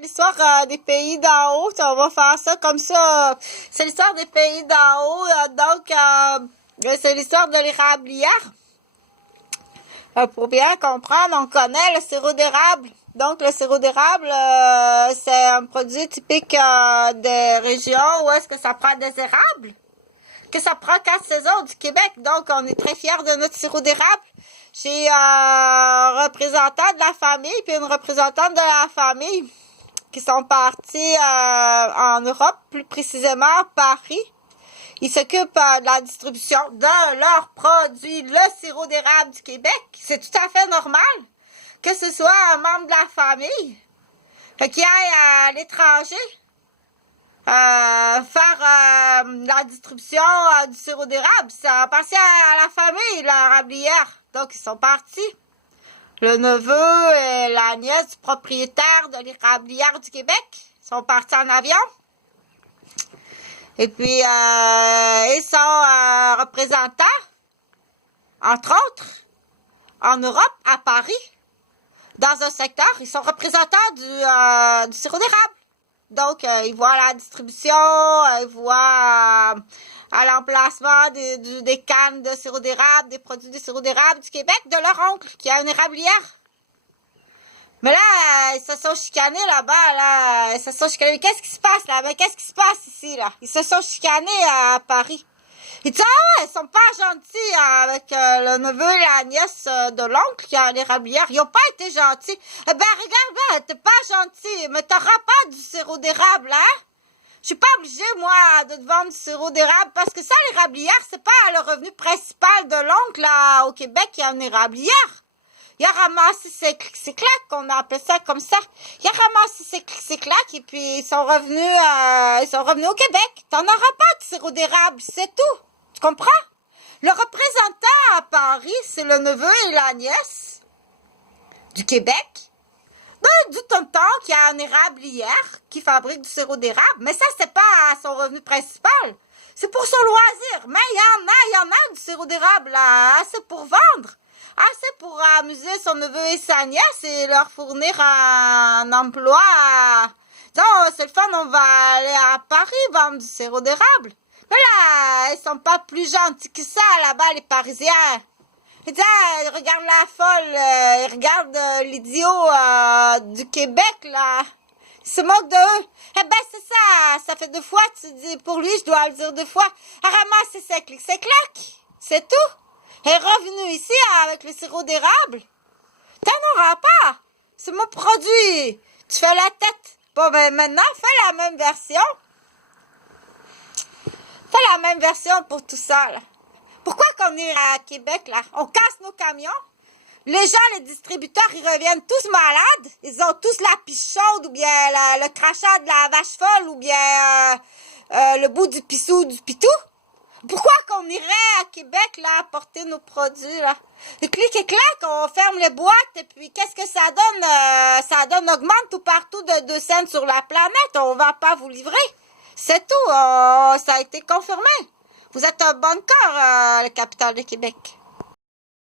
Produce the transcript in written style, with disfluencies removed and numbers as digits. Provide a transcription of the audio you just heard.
l'histoire des pays d'en haut. On va faire ça comme ça. C'est l'histoire des pays d'en haut. C'est l'histoire de l'érablière. Pour bien comprendre, on connaît le sirop d'érable. Donc, le sirop d'érable, c'est un produit typique des régions où est-ce que ça prend des érables. Que ça prend 4 saisons du Québec. Donc, on est très fiers de notre sirop d'érable. J'ai un représentant de la famille puis une représentante de la famille qui sont partis en Europe, plus précisément à Paris. Ils s'occupent de la distribution de leurs produits, le sirop d'érable du Québec. C'est tout à fait normal que ce soit un membre de la famille qui aille à l'étranger faire la distribution du sirop d'érable. Ça appartient à la famille, l'érablière. Donc, ils sont partis. Le neveu et la nièce du propriétaire de l'érablière du Québec sont partis en avion. Et puis, ils sont représentants, entre autres, en Europe, à Paris, dans un secteur. Ils sont représentants du sirop d'érable. Donc, ils voient la distribution, ils voient à l'emplacement des cannes de sirop d'érable, des produits de sirop d'érable du Québec, de leur oncle, qui a une érablière. Mais là, ils se sont chicanés là-bas, là. Ils se sont chicanés. Qu'est-ce qui se passe là? Mais qu'est-ce qui se passe ici, là? Ils se sont chicanés à Paris. Ils disent, ah ouais, ils sont pas gentils avec le neveu et la nièce de l'oncle qui a l'érablière. Ils ont pas été gentils. Eh ben, regarde, ben, t'es pas gentil, mais t'auras pas du sirop d'érable, hein? Je suis pas obligée, moi, de te vendre du sirop d'érable parce que ça, l'érablière, c'est pas le revenu principal de l'oncle, là, au Québec, qui a une érablière. Il a ramassé ses clics-clacs, on a appelé ça comme ça. Il a ramassé ses clics-clacs et puis ils sont revenus au Québec. T'en auras pas de sirop d'érable, c'est tout. Tu comprends? Le représentant à Paris, c'est le neveu et la nièce du Québec. Du tonton qui a une érablière qui fabrique du sirop d'érable. Mais ça, c'est pas son revenu principal. C'est pour son loisir. Mais il y en a du sirop d'érable, là, assez pour vendre. Assez pour amuser son neveu et sa nièce et leur fournir un emploi. Non, c'est le fun, on va aller à Paris vendre du sirop d'érable. Mais là, ils sont pas plus gentils que ça, là-bas, les Parisiens. Ils disent, ah, regarde la folle, ils regardent l'idiot du Québec, là. Ils se moquent de eux. Eh ben, c'est ça, ça fait 2 fois, tu dis, pour lui, je dois le dire 2 fois. Ramasse ses clics, ses claques, c'est tout. Et revenu ici avec le sirop d'érable. T'en auras pas. C'est mon produit. Tu fais la tête. Bon, ben maintenant, fais la même version. Fais la même version pour tout ça, là. Pourquoi qu'on est à Québec, là? On casse nos camions. Les gens, les distributeurs, ils reviennent tous malades. Ils ont tous la piche chaude ou bien le crachat de la vache folle ou bien le bout du pissou du pitou. Pourquoi qu'on irait à Québec, là, apporter nos produits, là? Et clic et clac, on ferme les boîtes, et puis qu'est-ce que ça donne? Ça donne, augmente tout partout de 2 cents sur la planète. On va pas vous livrer. C'est tout. Ça a été confirmé. Vous êtes un bon corps, le capital de Québec.